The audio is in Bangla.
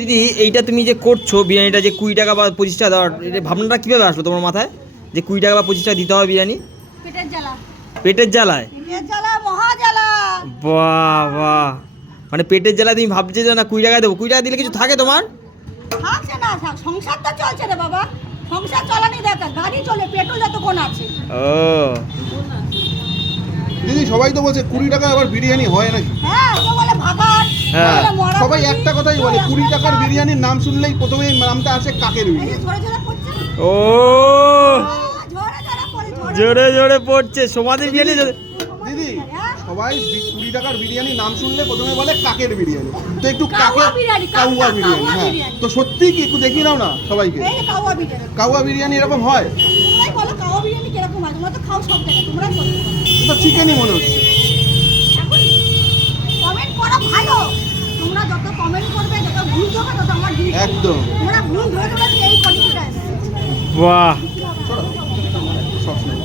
দিদি এইটা তুমি যে করছো বিরিয়ানিটা যে 20 টাকা বা 25 টাকা দেওয়ার এটা ভাবনাটা কীভাবে আসলো তোমার মাথায় যে 20 টাকা বা 25 টাকা দিতে হবে বিরিয়ানি? পেটের জ্বালা। পেটের জ্বালায়? পেটের জ্বালা মহা জ্বালা। বাহ বাহ, মানে পেটের জ্বালা তুমি ভাবছো যে না 20 টাকা দেবো, 20 টাকা দিলে কিছু থাকে তোমার? থাকছে না, সংসার তো চলছে রে বাবা, সংসার চলানি দরকার, গাড়ি চলে, পেট্রোল যতক্ষণ আছে। ও দিদি সবাই তো বলছে 20 টাকা আবার বিরিয়ানি হয় নাকি? হ্যাঁ, তো বলে ভাগার, হ্যাঁ। বলে মরা সবাই মুরগি, একটা কথাই বলে 20 টাকার বিরিয়ানির নাম শুনলেই প্রথমেই নামটা আসে কাকের এই যে বিরিয়ানি। ঝরে ঝরে পড়ছে। ও ঝরে ঝরে পড়ে, জোরে জোরে পড়ছে সমাধির বিরিয়ানি দিদি সবাই 20 টাকার বিরিয়ানির নাম শুনলে প্রথমে বলে কাকের বিরিয়ানি, তো একটু কাউয়া কাকে বিরিয়ানি, কাউয়া বিরিয়ানি, কাউয়া হ্যাঁ বিরিয়ানি। তো সত্যি কি একটু দেখিয়ে দাও না সবাইকে, এই যে কাওয়া বিরিয়ানি। কাউয়া বিরিয়ানি এরকম হয়? তোমরাই বলো কাওয়া বিরিয়ানি কিরকম হয়, তোমরা তো খাও সব জায়গায়, তোমরাই বলো। এটা চিকেনই মনে হচ্ছে। এখন কমেন্ট করা ভালো, তোমরা যত কমেন্ট করবে, যত ভুল ধরবে, তত আমার ভিউ। একদম। তোমরা ভুল ধরে ধরে এই কোয়ালিটিটা এসেছে। বাহ সবসময়